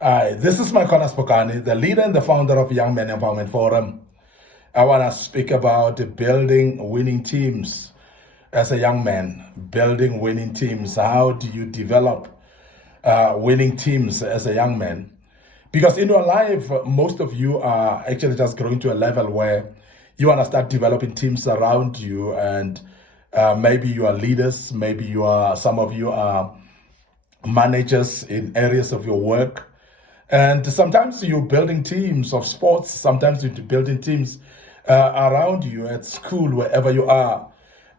Hi, this is Micornus Phokane, the leader and the founder of Young Men Empowerment Forum. I want to speak about building winning teams as a young man, building winning teams. How do you develop winning teams as a young man? Because in your life, most of you are actually just growing to a level where you want to start developing teams around you, and maybe you are leaders, maybe some of you are managers in areas of your work. And sometimes you're building teams of sports, sometimes you're building teams around you at school, wherever you are.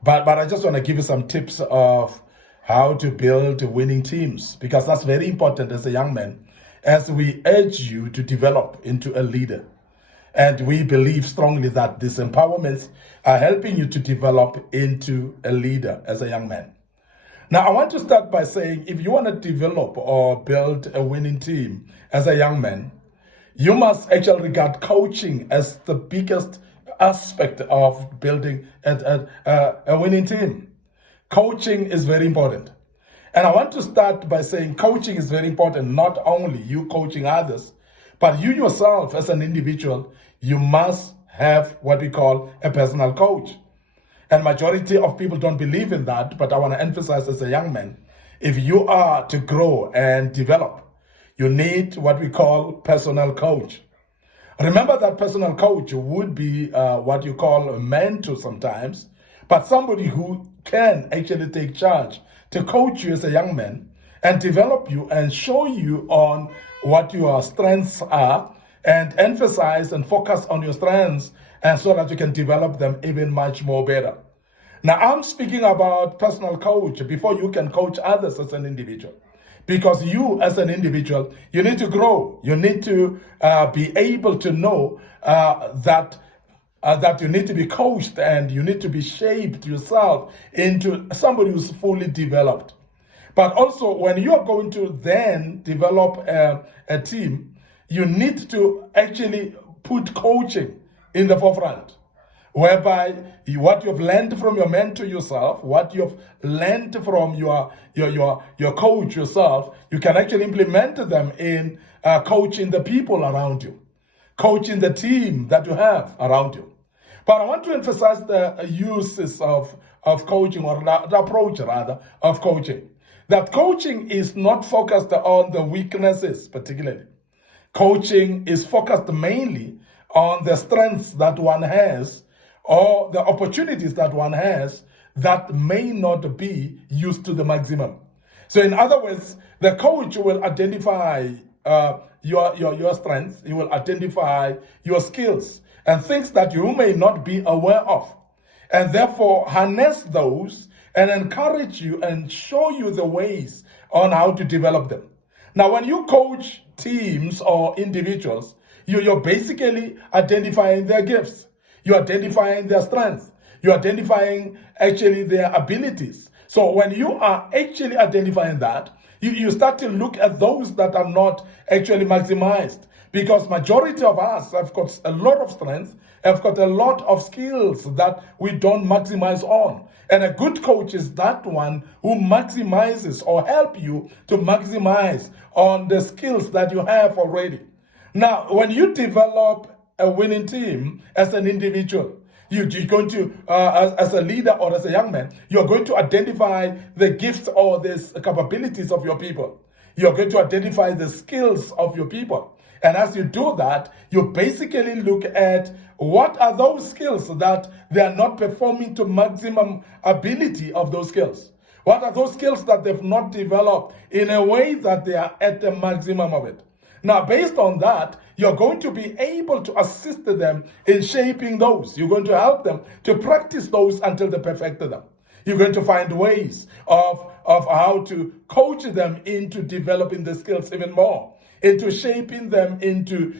But I just want to give you some tips of how to build winning teams, because that's very important as a young man, as we urge you to develop into a leader. And we believe strongly that these empowerments are helping you to develop into a leader as a young man. Now, I want to start by saying, if you want to develop or build a winning team as a young man, you must actually regard coaching as the biggest aspect of building a winning team. Coaching is very important. And I want to start by saying coaching is very important, not only you coaching others, but you yourself as an individual, you must have what we call a personal coach. And majority of people don't believe in that, but I want to emphasize as a young man, if you are to grow and develop, you need what we call personal coach. Remember that personal coach would be what you call a mentor sometimes, but somebody who can actually take charge to coach you as a young man and develop you and show you on what your strengths are and emphasize and focus on your strengths, and so that you can develop them even much more better. Now, I'm speaking about personal coach before you can coach others as an individual. Because you as an individual, you need to grow. You need to be able to know that you need to be coached, and you need to be shaped yourself into somebody who's fully developed. But also, when you are going to then develop a team, you need to actually put coaching in the forefront, whereby what you've learned from your mentor yourself, what you've learned from your coach yourself, you can actually implement them in coaching the people around you, coaching the team that you have around you. But I want to emphasize the uses of coaching, or the approach rather of coaching. That coaching is not focused on the weaknesses particularly. Coaching is focused mainly on the strengths that one has, or the opportunities that one has that may not be used to the maximum. So in other words, the coach will identify your strengths, he will identify your skills and things that you may not be aware of, and therefore harness those and encourage you and show you the ways on how to develop them. Now, when you coach teams or individuals, you're basically identifying their gifts. You're identifying their strengths. You're identifying actually their abilities. So when you are actually identifying that, you start to look at those that are not actually maximized. Because majority of us have got a lot of strengths, have got a lot of skills that we don't maximize on. And a good coach is that one who maximizes or help you to maximize on the skills that you have already. Now, when you develop a winning team as an individual, you're going to, as a leader or as a young man, you're going to identify the gifts or the capabilities of your people. You're going to identify the skills of your people. And as you do that, you basically look at what are those skills that they are not performing to maximum ability of those skills. What are those skills that they've not developed in a way that they are at the maximum of it? Now, based on that, you're going to be able to assist them in shaping those. You're going to help them to practice those until they perfect them. You're going to find ways of how to coach them into developing the skills even more, into shaping them into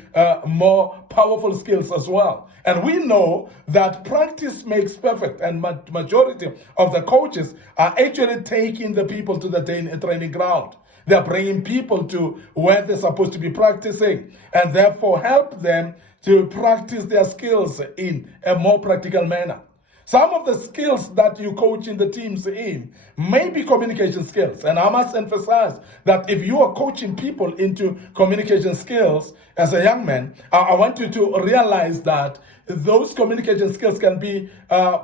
more powerful skills as well. And we know that practice makes perfect, and majority of the coaches are actually taking the people to the training ground. They're bringing people to where they're supposed to be practicing, and therefore help them to practice their skills in a more practical manner. Some of the skills that you coach in the teams in may be communication skills. And I must emphasize that if you are coaching people into communication skills as a young man, I want you to realize that those communication skills can be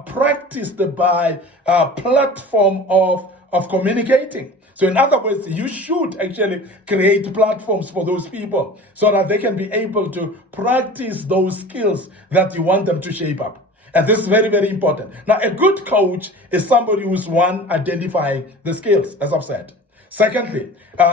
practiced by a platform of communicating. So in other words, you should actually create platforms for those people so that they can be able to practice those skills that you want them to shape up. And this is very, very important. Now, a good coach is somebody who's one, identifying the skills, as I've said. Secondly,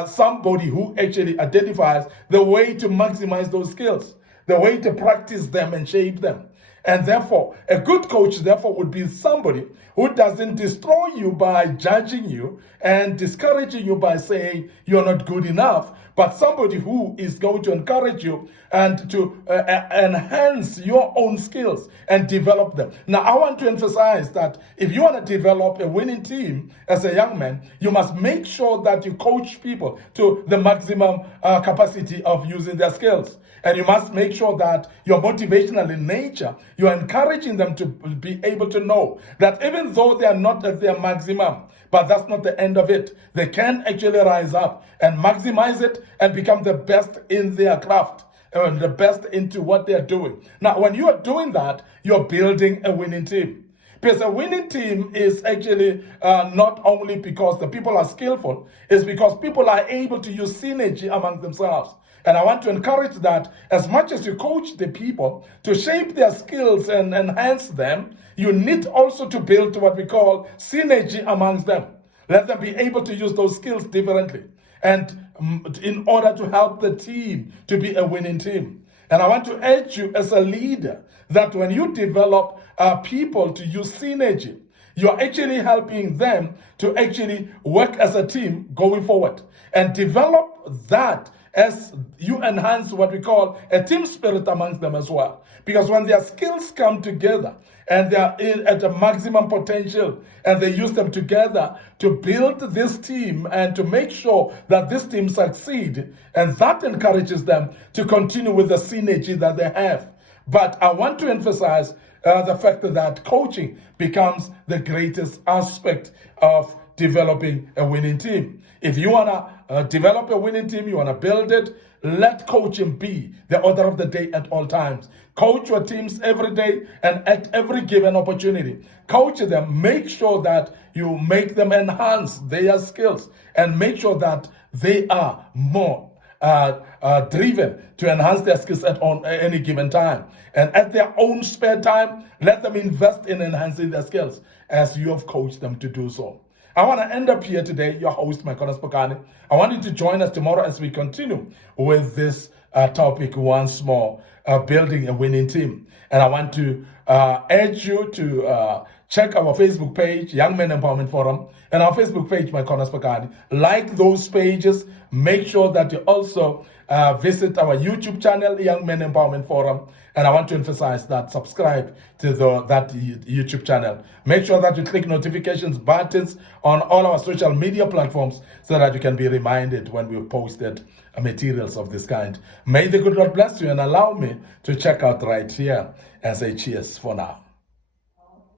somebody who actually identifies the way to maximize those skills, the way to practice them and shape them. And therefore, a good coach, therefore, would be somebody who doesn't destroy you by judging you and discouraging you by saying you're not good enough, but somebody who is going to encourage you and to enhance your own skills and develop them. Now, I want to emphasize that if you want to develop a winning team as a young man, you must make sure that you coach people to the maximum capacity of using their skills. And you must make sure that you're motivational in nature. You're encouraging them to be able to know that even though they are not at their maximum, but that's not the end of it. They can actually rise up and maximize it and become the best in their craft and the best into what they're doing. Now, when you are doing that, you're building a winning team. Because a winning team is actually not only because the people are skillful, it's because people are able to use synergy among themselves. And I want to encourage that as much as you coach the people to shape their skills and enhance them, you need also to build what we call synergy amongst them. Let them be able to use those skills differently. And in order to help the team to be a winning team. And I want to urge you as a leader that when you develop people to use synergy, you're actually helping them to actually work as a team going forward and develop that as you enhance what we call a team spirit amongst them as well. Because when their skills come together and they are at a maximum potential and they use them together to build this team and to make sure that this team succeed, and that encourages them to continue with the synergy that they have. But I want to emphasize the fact that coaching becomes the greatest aspect of developing a winning team. If you want to develop a winning team, you want to build it, let coaching be the order of the day at all times. Coach your teams every day and at every given opportunity. Coach them, make sure that you make them enhance their skills and make sure that they are more driven to enhance their skills at any given time. And at their own spare time, let them invest in enhancing their skills as you have coached them to do so. I want to end up here today, your host, Micornus Phokane. I want you to join us tomorrow as we continue with this topic once more, building a winning team. And I want to urge you to check our Facebook page, Young Men Empowerment Forum, and our Facebook page, Micornus Phokane. Like those pages. Make sure that you also visit our YouTube channel, Young Men Empowerment Forum. And I want to emphasize that subscribe to that YouTube channel. Make sure that you click notifications buttons on all our social media platforms so that you can be reminded when we posted materials of this kind. May the good Lord bless you and allow me to check out right here and say cheers for now.